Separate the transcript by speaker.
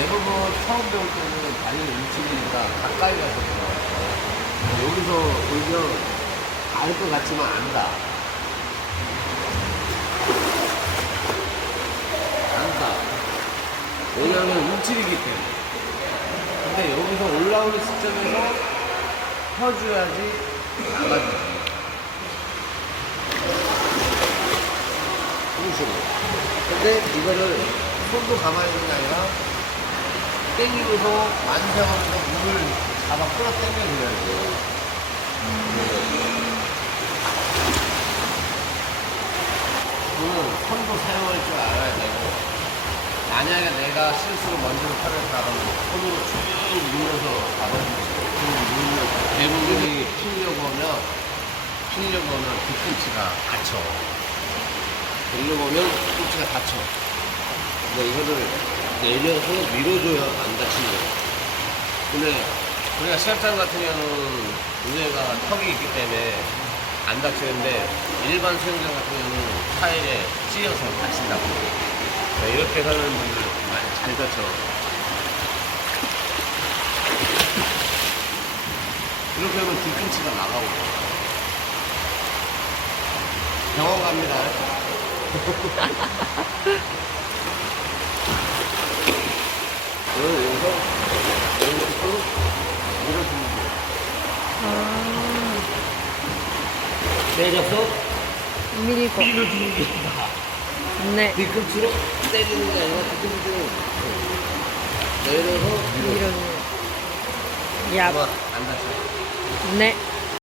Speaker 1: 대부분 처음 배울 때는 다리를 움직이니까 가까이 가서 배워요. 여기서 보면 알것 같지만 안다. 안다. 왜냐하면 움츠리기 때문에. 근데 여기서 올라오는 시점에서 펴줘야지. 이런 식으로. 근데 이거를 손도 가만히 있는 게 아니라 땡기면서 만세하면서 물을 잡아 끌어 당겨줘야 돼요. 그거는 손도 사용할 줄 알아야 되고 만약에 내가 실수로 먼저 팔을 잡으면 손으로 쭉 밀면서 잡아주고 밀면 대부분이 피려고 하면 피려고 하면 뒤꿈치가 다쳐 밀려고 하면 뒤꿈치가 다쳐 근데 이거를 내려서 밀어줘야 안 다치는 거예요. 근데 우리가 시합장 같은 경우는 우리가 턱이 있기 때문에 안 다치는데 일반 수영장 같은 경우는 타일에 찧어서 다친다고. 네, 이렇게 하는 분들 많이 잘 다쳐. 이렇게 하면 뒤꿈치가 나가고. 병원 갑니다 여기서 여기서 밀어주는 거예요
Speaker 2: 아,
Speaker 1: 때려서
Speaker 2: 밀고.
Speaker 1: 밀어주는 게 아니라
Speaker 2: 네.
Speaker 1: 뒤꿈치로 때리는 게 아니라 뒤꿈치로 내려서 밀어.
Speaker 2: 밀어는. 야,
Speaker 1: 안 다쳐.
Speaker 2: 네.